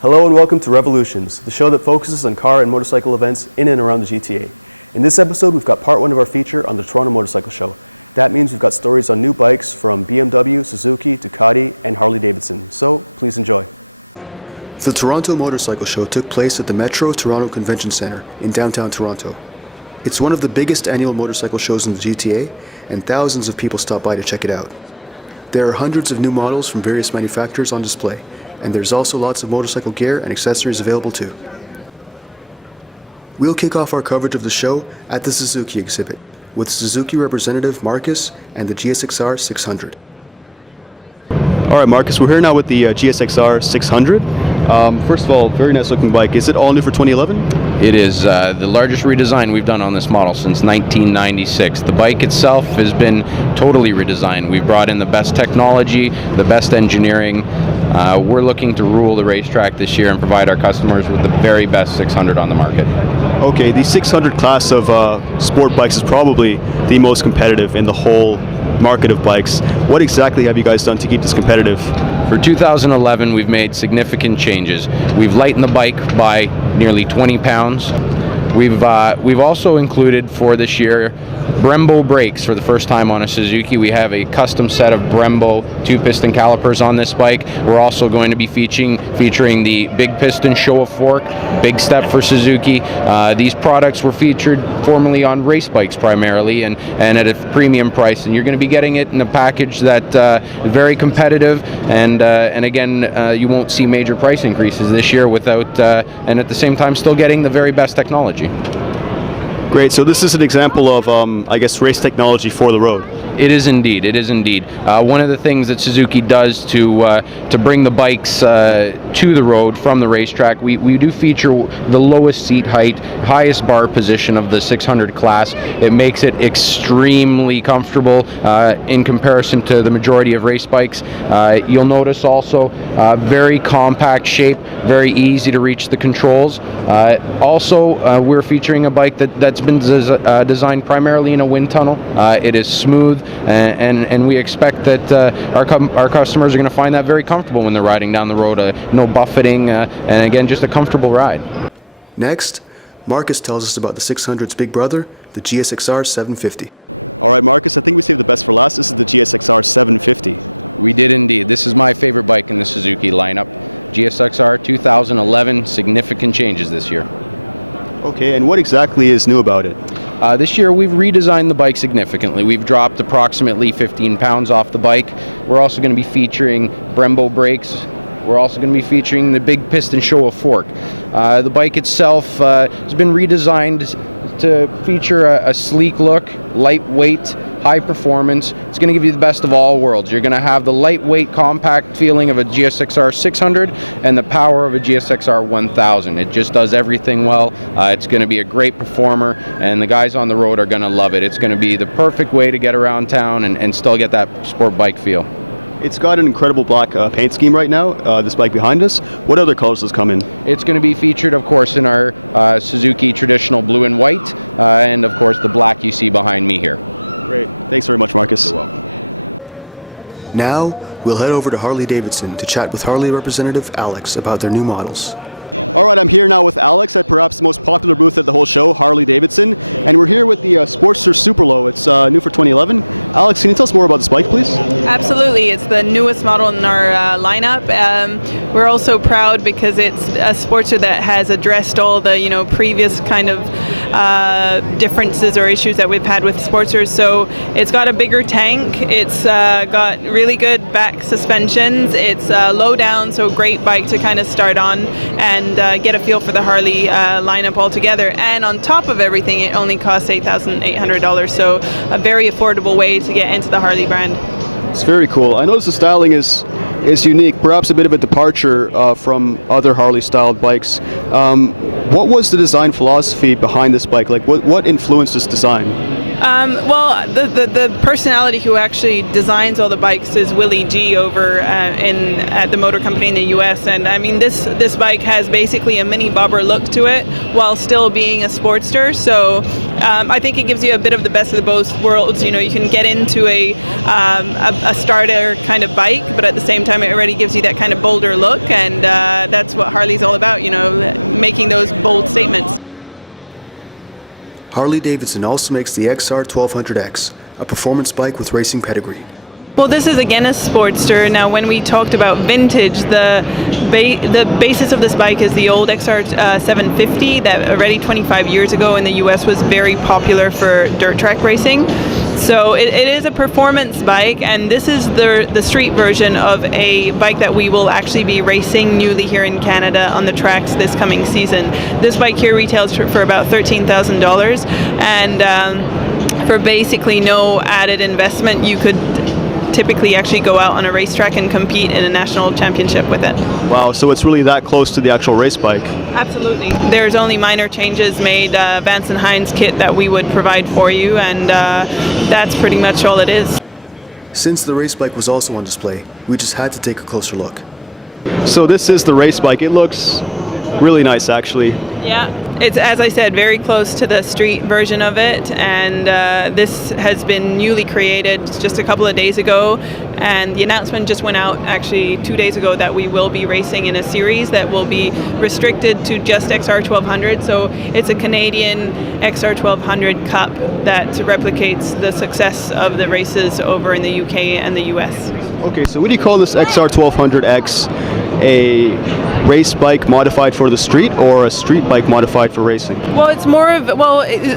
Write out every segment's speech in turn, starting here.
Hello and welcome to Revolutions, the show that focuses on car and motorcycle events in and around the GTA. In this episode, we've got part one of our feature on the Toronto Motorcycle Show. That means we've got stories on new bikes from BMW, Suzuki, Ducati, and Harley-Davidson. So, please enjoy. The Toronto Motorcycle Show took place at the Metro Toronto Convention Centre in downtown Toronto. It's one of the biggest annual motorcycle shows in the GTA, and thousands of people stop by to check it out. There are hundreds of new models from various manufacturers on display, and there's also lots of motorcycle gear and accessories available too. We'll kick off our coverage of the show at the Suzuki exhibit, with Suzuki representative Marcus and the GSX-R 600. Alright Marcus, we're here now with the GSX-R 600. First of all, very nice looking bike. Is it all new for 2011? It is the largest redesign we've done on this model since 1996. The bike itself has been totally redesigned. We've brought in the best technology, the best engineering. We're looking to rule the racetrack this year and provide our customers with the very best 600 on the market. Okay, the 600 class of sport bikes is probably the most competitive in the whole market of bikes. What exactly have you guys done to keep this competitive? For 2011, we've made significant changes. We've lightened the bike by nearly 20 pounds. We've also included for this year Brembo brakes for the first time on a Suzuki. We have a custom set of Brembo 2-piston calipers on this bike. We're also going to be featuring the big piston show of fork, big step for Suzuki. These products were featured formerly on race bikes primarily and at a premium price, and you're going to be getting it in a package that is very competitive, and again you won't see major price increases this year without and at the same time still getting the very best technology. Great, so this is an example of, I guess, race technology for the road. It is indeed. It is indeed. One of the things that Suzuki does to bring the bikes to the road from the racetrack, we do feature the lowest seat height, highest bar position of the 600 class. It makes it extremely comfortable in comparison to the majority of race bikes. You'll notice also very compact shape, very easy to reach the controls. Also, we're featuring a bike that's been designed primarily in a wind tunnel. It is smooth, and we expect that our customers are going to find that very comfortable when they're riding down the road. No buffeting, and again, just a comfortable ride. Next, Marcus tells us about the 600's big brother, the GSX-R 750. All right, Marcus, I think we saved the best for last. This is the GSX-R 750. We did indeed. This is my favorite bike in the Suzuki lineup. GSX-R 2011, significant changes this year. Okay, and what exactly is new about it? This year we've redesigned the bike significantly. We've dropped approximately 15 pounds off the bike. We're also going to be featuring Brembo brakes. We're also going to be featuring the big piston show of fork. The bike itself has been redesigned to feature a sleek look, lightweight, high performance. It's going to give you the best of all worlds. You're going to have the lightweight, compact feeling of a GSX-R 600 and the power of a GSX-R 1000. It just does everything well. It's going to be a great performer, and the guys on the road are going to love it. It's going to be the perfect way to get around town and still get that sport bike feel. It's got an incredible black paint scheme right now, this bike behind us. What other colors does come in? It's going to be featured, of course, in our Suzuki traditional blue and white, and of course the black you see behind me here. Great. Thanks very much, Marcus. You're welcome. Now, we'll head over to Harley-Davidson to chat with Harley representative Alex about their new models. All right, I'm here now with Alex at perhaps the most popular booth at the whole show, Harley-Davidson, and we're here with the Sportster Super Low. It's new for 2011. Alex, can you tell us more about this bike, please? Absolutely, it's the newest model in our lineup. We're also proud because it's a Sportster that has addressed all the previous kind of differences or issues that we've had with Sportsters. So it's got a bigger tank. It's got really good back suspensions. It's low down, so great bike to kind of start on and get a feel for the Harley lineup altogether. And on top of everything, it only costs $8,800, so a very affordable way to get into the Harley brand. It's very cool. I notice the styling is unique, perhaps a bit of a departure from other Harley-styled bikes. What was the design philosophy behind this bike? Like, what influenced this design? Well, the personality who actually designs all the bikes is Willie G over at the motor company in the U.S. And I mean, this bike has basically a mini bobber look to it while still being a sportster. So I think it gives you a bit of the best of both worlds. You know, you can get into a starter kind of bike, but at the same time, it already gives you that kind of bolder look, and that's what Harley's all about. You know, making those bold statements. Harley-Davidson also makes the XR 1200X, a performance bike with racing pedigree. Well, this is again a Sportster. Now, when we talked about vintage, the basis of this bike is the old XR 750 that already 25 years ago in the US was very popular for dirt track racing. So it is a performance bike, and this is the street version of a bike that we will actually be racing newly here in Canada on the tracks this coming season. This bike here retails for about $13,000, and for basically no added investment, you could typically actually go out on a racetrack and compete in a national championship with it. Wow, so it's really that close to the actual race bike. Absolutely. There's only minor changes made, Vance and Hines kit that we would provide for you, and that's pretty much all it is. Since the race bike was also on display, we just had to take a closer look. So this is the race bike. It looks really nice, actually. Yeah, it's, as I said, very close to the street version of it, and this has been newly created just a couple of days ago, and the announcement just went out actually 2 days ago that we will be racing in a series that will be restricted to just XR 1200. So it's a Canadian XR 1200 Cup that replicates the success of the races over in the UK and the US. Okay, so what do you call this XR 1200X? A race bike modified for the street, or a street bike modified for racing? Well, it's more of,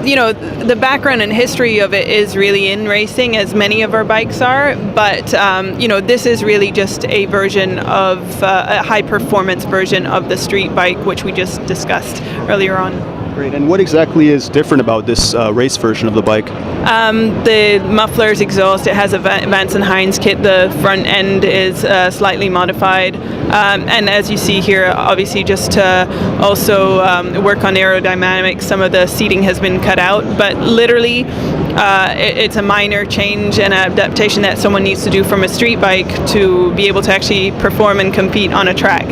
you know, the background and history of it is really in racing, as many of our bikes are, but, you know, this is really just a version of, a high-performance version of the street bike, which we just discussed earlier on. Great, and what exactly is different about this race version of the bike? The muffler's exhaust, it has a Vance and Hines kit. The front end is slightly modified. And as you see here, obviously just to also work on aerodynamics, some of the seating has been cut out, but literally it's a minor change and adaptation that someone needs to do from a street bike to be able to actually perform and compete on a track.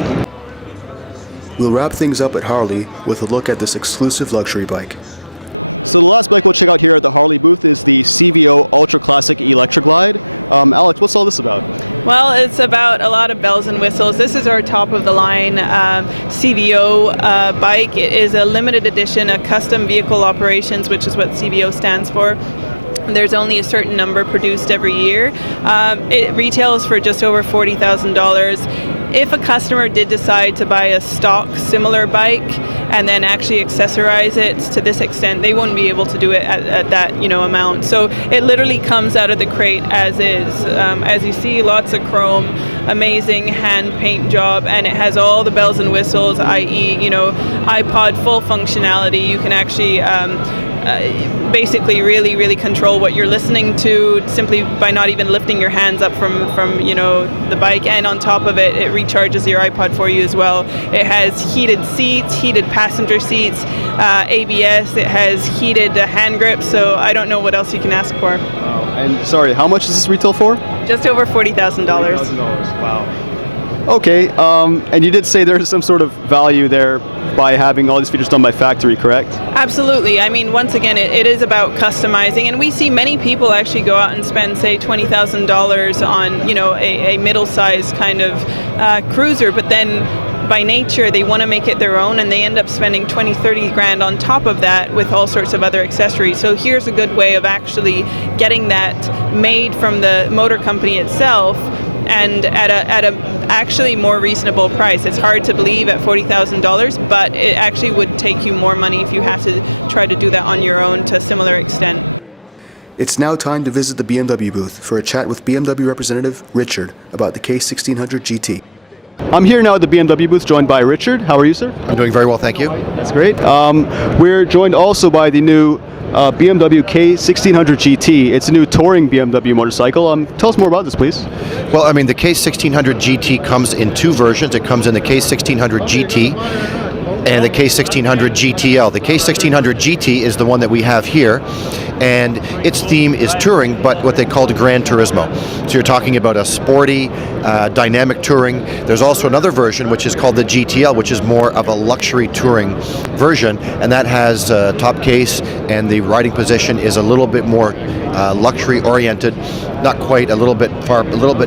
We'll wrap things up at Harley with a look at this exclusive luxury bike. So the last bike we'll check out here at the Harley booth is the CVO Ultra Classic Electroglide. Alex, what's all this about? Well, it's about a lot of bells and whistles. This is our top of the line CVO bike. It is a limited edition, a custom vehicle operations, which is what CVO stands for. There's only a certain number produced every year. It retails for just over $40,000. If a customer did decide to buy a stock similar bike and then actually accessorize it to this extent, they wouldn't be able to do it at that, you know, amount. So it literally comes out of the crate as is. As you see, lots of chrome, amazing hand paint job, and it has all the bells and whistles, i.e., you know, iPod full functionality. You can actually basically really control what you're listening to simply by not even lifting your hands up from you know, the bike, and on top of it, it recharges your iPod for you as well. It has heated seats, heated passenger seats, ABS, it has heated hand grips, so I don't know what else you can ask for. And sorry, how much does this retail for? Just over $40,000. Wow. Okay, and you did say there's some sort of value there by having all these features done by factory, correct? Absolutely. I mean, once again, it is about customizing, and we see many people actually go out and spend, say, $20,000 on, you know, a middle-sized kind of cruiser, but then by nature they want to make it their own, and they end up spending 20-30 grand on top of that with all sorts of other accessories. So here's a good way of actually getting that made from the motor company itself, and at a actually more reasonable price. It's hard to believe at $40,000, but it actually would take you more money if you had to try to do that on your own to a similar extent. It's now time to visit the BMW booth for a chat with BMW representative Richard about the K1600 GT. I'm here now at the BMW booth, joined by Richard. How are you, sir? I'm doing very well, thank you. That's great. We're joined also by the new BMW K1600 GT. It's a new touring BMW motorcycle. Tell us more about this, please. Well, I mean, the K1600 GT comes in two versions. It comes in the K1600 GT and the K1600 GTL. The K1600 GT is the one that we have here. and its theme is touring, but what they call the Gran Turismo. So you're talking about a sporty, dynamic touring. There's also another version which is called the GTL, which is more of a luxury touring version, and that has top case, and the riding position is a little bit more luxury oriented, not quite, a little bit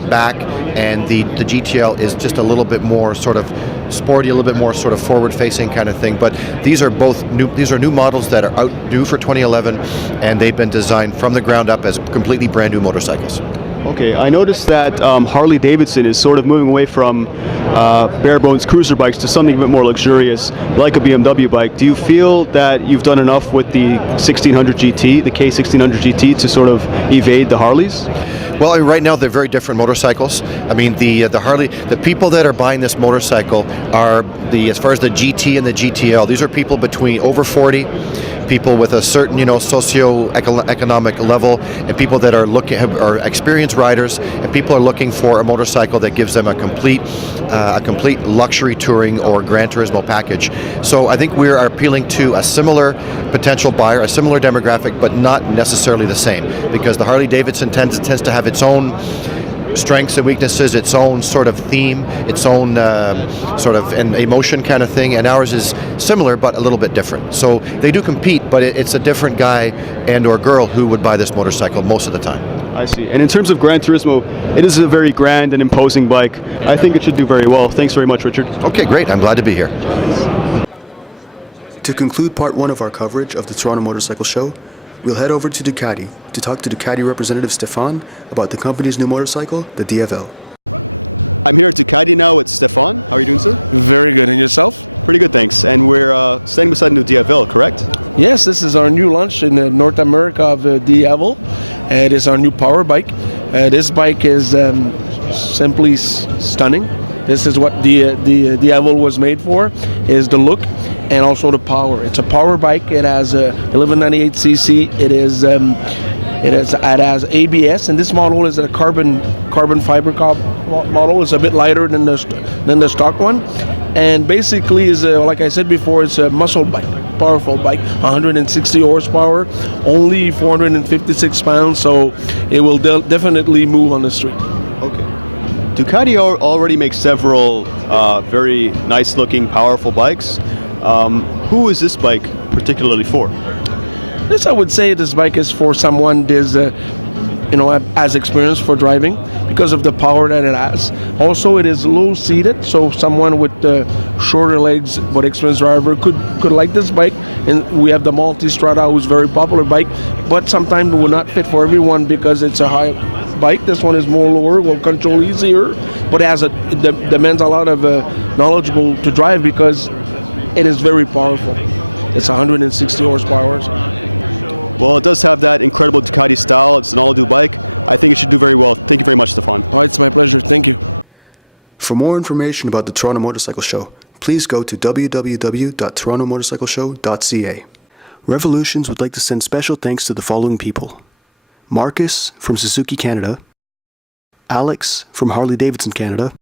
back, and the GTL is just a little bit more sort of sporty, a little bit more sort of forward-facing kind of thing. But these are both new. These are new models that are out due for 2011, and they've been designed from the ground up as completely brand new motorcycles. Okay, I noticed that Harley-Davidson is sort of moving away from bare-bones cruiser bikes to something a bit more luxurious, like a BMW bike. Do you feel that you've done enough with the 1600 GT, the K1600 GT, to sort of evade the Harleys? Well, I mean, right now they're very different motorcycles. I mean, the Harley, the people that are buying this motorcycle are as far as the GT and the GTL. These are people between over 40, people with a certain socio-economic level, and people that are experienced riders, and people are looking for a motorcycle that gives them a complete luxury touring or Gran Turismo package. So I think we are appealing to a similar potential buyer, a similar demographic, but not necessarily the same, because the Harley-Davidson tends to have its own strengths and weaknesses, its own sort of theme, its own sort of an emotion kind of thing, and ours is similar but a little bit different. So they do compete, but it's a different guy and or girl who would buy this motorcycle most of the time. I see. And in terms of Gran Turismo, it is a very grand and imposing bike. I think it should do very well. Thanks very much, Richard. Okay, great. I'm glad to be here. To conclude part one of our coverage of the Toronto Motorcycle Show, we'll head over to Ducati to talk to Ducati representative Stefan about the company's new motorcycle, the DFL. I'm here at Ducati now with Stefan. How are you doing, sir? Very good. And yourself? Pretty good, thanks. And we're standing beside the new DFL, correct? Yes, this is our new launch in North America of DFL. It is our new power bike. This bike is simply stunning. This is what the DFL was made for, is the look and also the power. It's a power bike. It has 1198cc. It has ABS, and this model is a carbon fiber model. It's a bit lighter than the stock one, and basically is like I said before, it's a muscle bike, powerful bike, 160 horsepower, only 456 pounds, so it will definitely move on the street. Okay. Ducati already makes several very nice-looking, powerful bikes. Who is this bike particularly for? I would say this bike is for someone that is, has experience for driving because of the power that it has. Also, it is low-seated, so someone with shorter legs but experienced driver could like this bike. And we have the Multistrada, who's a very popular bike, but sometimes it will not fit for everyone because it's a high bike. This one is more lower, will control easier, but it demands a lot of knowledgeable to drive because it is very powerful. It's 160 horsepower. Well, it does have that incredible Ducati style. It's an all-new bike. I think it should do very well. Thank you very much, Stefan. Oh, it's my pleasure. Thank you. For more information about the Toronto Motorcycle Show, please go to www.torontomotorcycleshow.ca. Revolutions would like to send special thanks to the following people: Marcus from Suzuki Canada, Alex from Harley-Davidson Canada,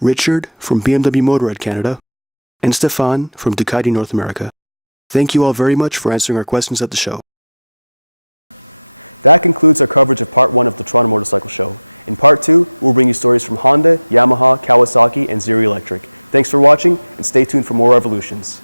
Richard from BMW Motorrad Canada, and Stefan from Ducati North America. Thank you all very much for answering our questions at the show. That concludes our coverage of part one of the Toronto Motorcycle Show. In part two, we'll bring you stories from Honda, Yamaha, Kawasaki, and Zero Electric. Thanks for watching, and stay tuned for more revolutions.